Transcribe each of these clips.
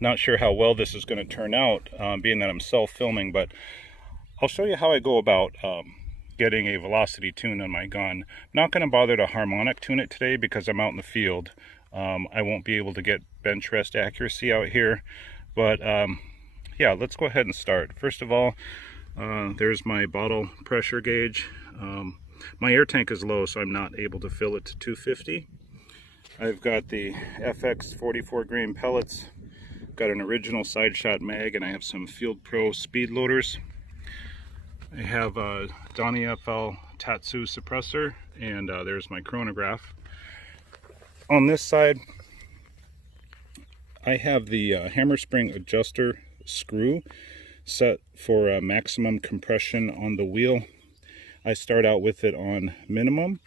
Not sure how well this is going to turn out, being that I'm self-filming, but I'll show you how I go about getting a velocity tune on my gun. I'm not going to bother to harmonic tune it today because I'm out in the field. I won't be able to get bench rest accuracy out here, but yeah, let's go ahead and start. First of all, there's my bottle pressure gauge. My air tank is low, so I'm not able to fill it to 250. I've got the FX 44 grain pellets, got an original side shot mag, and I have some Field Pro speed loaders. I have a Donnie FL Tatsu suppressor, and there's my chronograph. On this side, I have the hammer spring adjuster screw set for maximum compression on the wheel. I start out with it on minimum,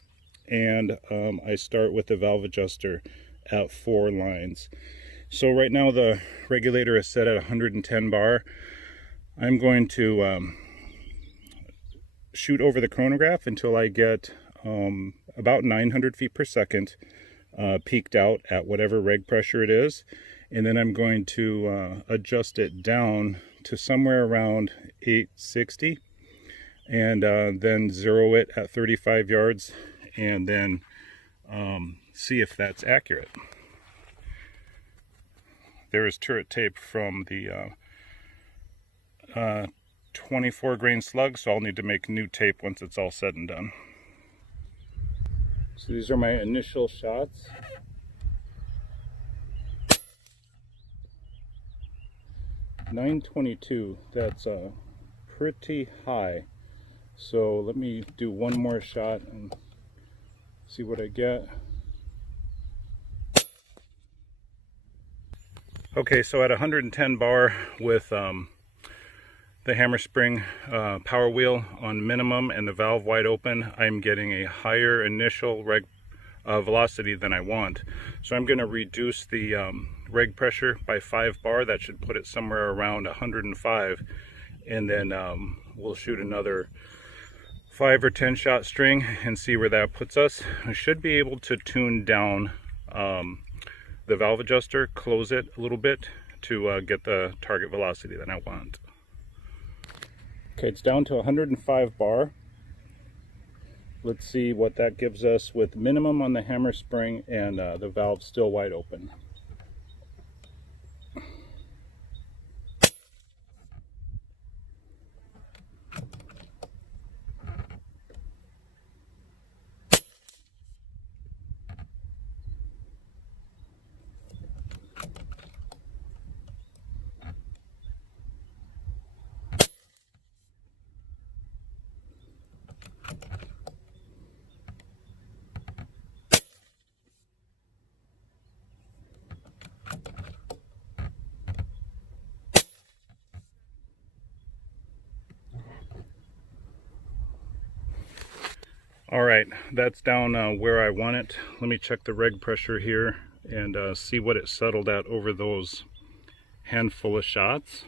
and I start with the valve adjuster at 4 lines. So right now the regulator is set at 110 bar. I'm going to shoot over the chronograph until I get about 900 feet per second peaked out at whatever reg pressure it is, and then I'm going to adjust it down to somewhere around 860, and then zero it at 35 yards, and then see if that's accurate. There is turret tape from the 24 grain slug, so I'll need to make new tape once it's all said and done. So these are my initial shots. .922, that's pretty high. So let me do one more shot and see what I get. Okay, so at 110 bar with the hammer spring power wheel on minimum and the valve wide open, I'm getting a higher initial reg velocity than I want. So I'm going to reduce the reg pressure by 5 bar. That should put it somewhere around 105, and then we'll shoot another 5 or 10 shot string and see where that puts us. I should be able to tune down the valve adjuster, close it a little bit to get the target velocity that I want. Okay, it's down to 105 bar. Let's see what that gives us with minimum on the hammer spring and the valve still wide open. All right, that's down where I want it. Let me check the reg pressure here and see what it settled at over those handful of shots.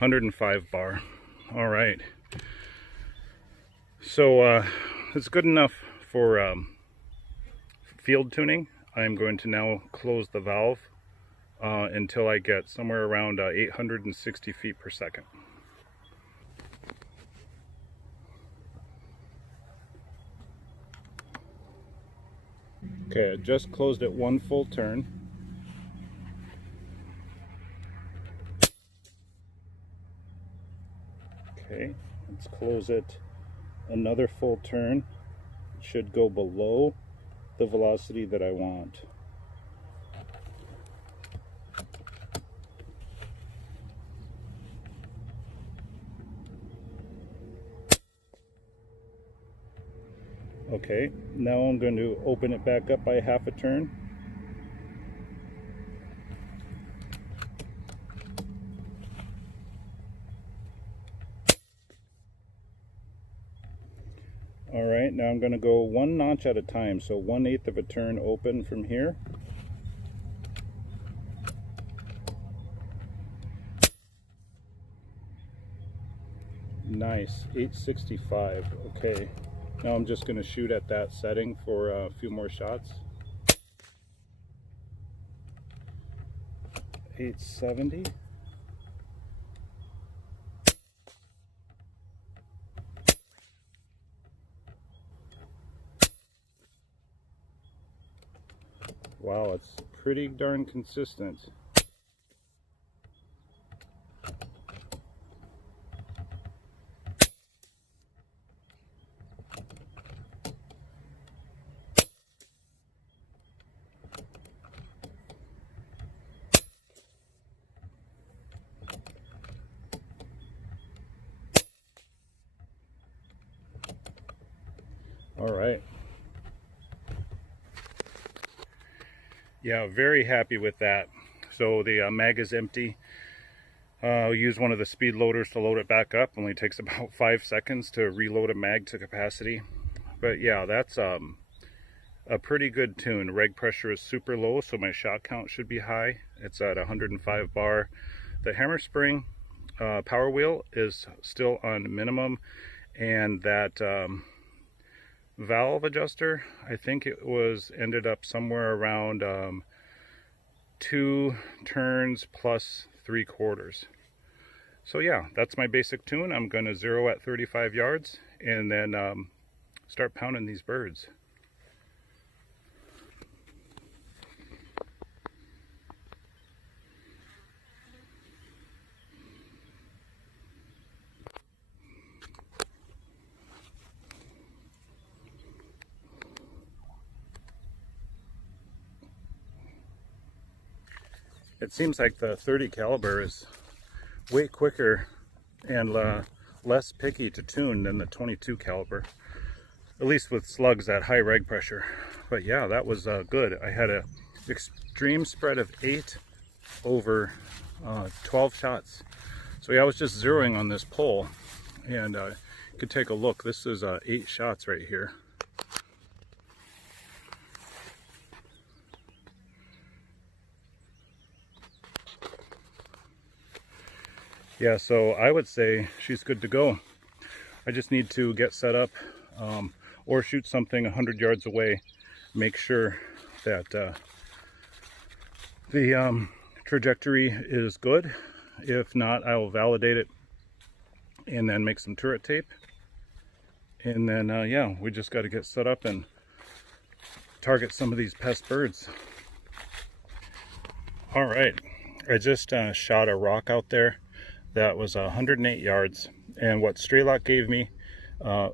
.105 bar. All right. So it's good enough for field tuning. I'm going to now close the valve until I get somewhere around 860 feet per second. Okay, I just closed it 1 full turn. Okay, let's close it another full turn. It should go below the velocity that I want. Okay, now I'm going to open it back up by half a turn. All right, now I'm going to go 1 notch at a time, so 1/8 of a turn open from here. Nice, 865. Okay, now I'm just going to shoot at that setting for a few more shots. 870. Wow, it's pretty darn consistent. All right. Yeah, very happy with that. So the mag is empty. I'll use one of the speed loaders to load it back up. Only takes about 5 seconds to reload a mag to capacity. But yeah, that's a pretty good tune. Reg pressure is super low, so my shot count should be high. It's at 105 bar. The hammer spring power wheel is still on minimum, and that valve adjuster, I think it ended up somewhere around 2 turns plus 3/4. So yeah, that's my basic tune. I'm going to zero at 35 yards and then start pounding these birds. It seems like the 30 caliber is way quicker and less picky to tune than the 22 caliber, at least with slugs at high reg pressure. But yeah, that was good. I had a extreme spread of 8 over 12 shots. So yeah, I was just zeroing on this pole, and you could take a look. This is 8 shots right here. Yeah, so I would say she's good to go. I just need to get set up or shoot something 100 yards away. Make sure that the trajectory is good. If not, I will validate it and then make some turret tape. And then, yeah, we just got to get set up and target some of these pest birds. All right, I just shot a rock out there. That was 108 yards, and what Straylock gave me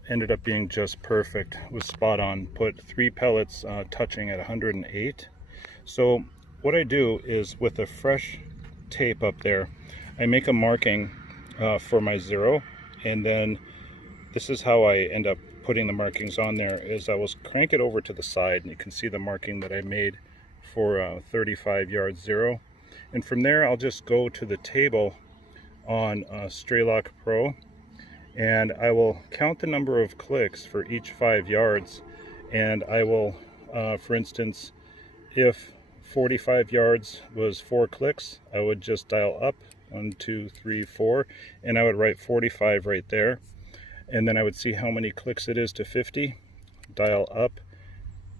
ended up being just perfect. It was spot on. Put 3 pellets touching at 108. So what I do is, with a fresh tape up there, I make a marking for my zero, and then this is how I end up putting the markings on there. Is I will crank it over to the side, and you can see the marking that I made for 35 yards zero, and from there I'll just go to the table on Straylock Pro, and I will count the number of clicks for each 5 yards, and I will for instance, if 45 yards was 4 clicks, I would just dial up 1, 2, 3, 4, and I would write 45 right there, and then I would see how many clicks it is to 50, dial up,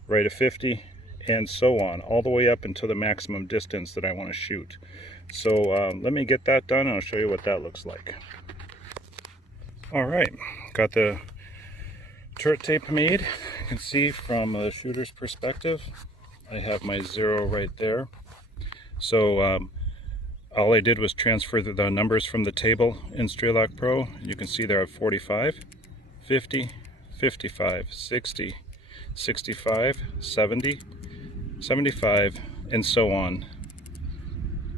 write a 50, and so on, all the way up until the maximum distance that I want to shoot. So let me get that done and I'll show you what that looks like. All right, got the turret tape made. You can see from the shooter's perspective, I have my zero right there. So all I did was transfer the numbers from the table in Straylock Pro. You can see there I have 45, 50, 55, 60, 65, 70, 75, and so on,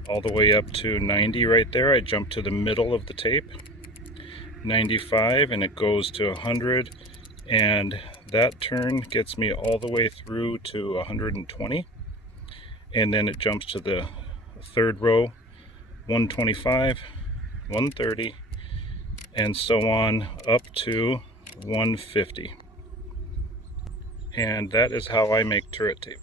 all the way up to 90 right there. I jump to the middle of the tape, 95, and it goes to 100, and that turn gets me all the way through to 120, and then it jumps to the third row, 125, 130, and so on up to 150. And that is how I make turret tape.